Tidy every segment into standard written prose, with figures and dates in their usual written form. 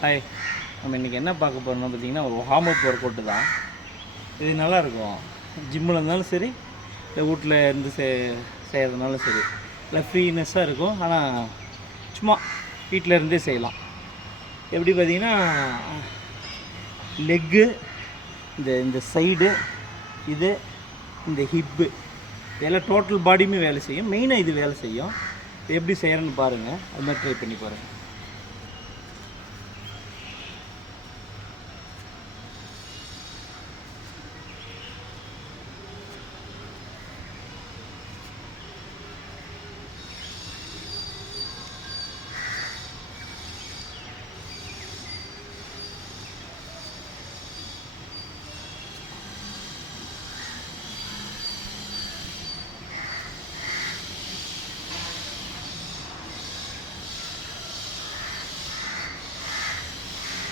Hi, நம்ம இன்றைக்கி என்ன பார்க்க போகிறோம்னா பார்த்திங்கன்னா ஒரு வார்ம் அப் ஒர்க் அவுட்டு தான். இது நல்லாயிருக்கும். ஜிம்மில் இருந்தாலும் சரி, இல்லை வீட்டில் இருந்து செய்கிறதுனாலும் சரி, இல்லை ஃப்ரீனஸ்ஸாக இருக்கும். ஆனால் சும்மா வீட்டில் இருந்தே செய்யலாம். எப்படி பார்த்திங்கன்னா லெக்கு, இந்த சைடு, இது இந்த ஹிப்பு, இதெல்லாம் டோட்டல் பாடியுமே வேலை செய்யும். மெயினாக இது வேலை செய்யும். இது எப்படி செய்கிறேன்னு பாருங்கள். அது மாதிரி ட்ரை பண்ணி பாருங்கள்.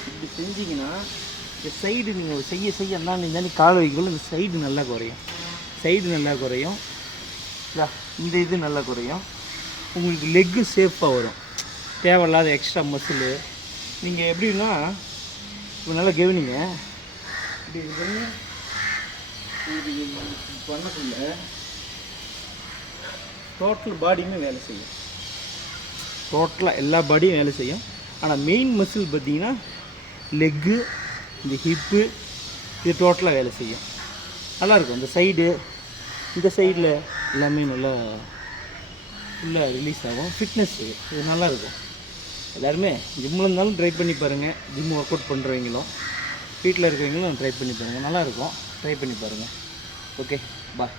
இப்படி செஞ்சிங்கன்னா இந்த சைடு நீங்கள் செய்ய இருந்தாலும் கால் வைக்கக்குள்ள இந்த சைடு நல்லா குறையும். இந்த இது நல்லா குறையும். உங்களுக்கு லெக்கு சேஃபாக வரும். தேவையில்லாத எக்ஸ்ட்ரா மசிலு நீங்கள் எப்படின்னா இப்போ நல்லா கவனிங்க. இப்படி இது பண்ணக்குள்ள டோட்டல் பாடியுமே வேலை செய்யும். டோட்டலாக எல்லா பாடியும் வேலை செய்யும். ஆனால் மெயின் மசில் பார்த்திங்கன்னா லெக்கு, இந்த ஹிப்பு, இது டோட்டலாக வேலை செய்யும். நல்லாயிருக்கும். இந்த சைடில் எல்லாமே நல்லா ஃபுல்லாக ரிலீஸ் ஆகும். ஃபிட்னஸ் இது நல்லாயிருக்கும். எல்லாருமே ஜிம்மில் இருந்தாலும் ட்ரை பண்ணி பாருங்கள். ஜிம் ஒர்க் அவுட் பண்ணுறவங்களும் வீட்டில் இருக்கிறவங்களும் ட்ரை பண்ணி பாருங்கள். நல்லாயிருக்கும். ட்ரை பண்ணி பாருங்கள். ஓகே, பாய்.